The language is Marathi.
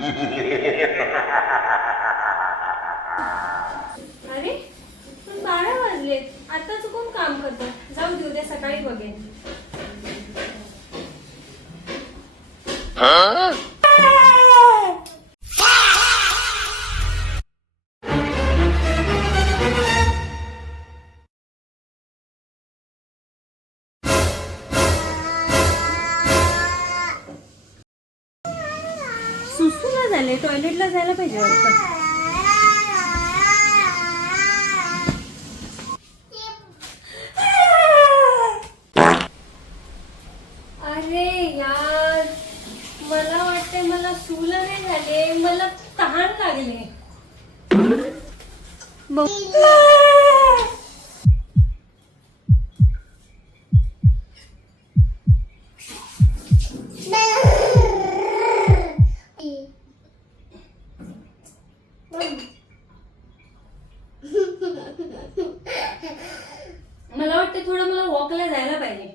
अरे पण 12 वाजलेत, आता चुकून काम करतो. जाऊ दे, उद्या सकाळी बघेन. सुसूला झाले, टॉयलेटला जायला पाहिजे वाटतं. अरे यार, मला वाटते मला सूला नाही झाले, मला तहान लागले. मला वाटते थोडं मला वॉकला जायला पाहिजे.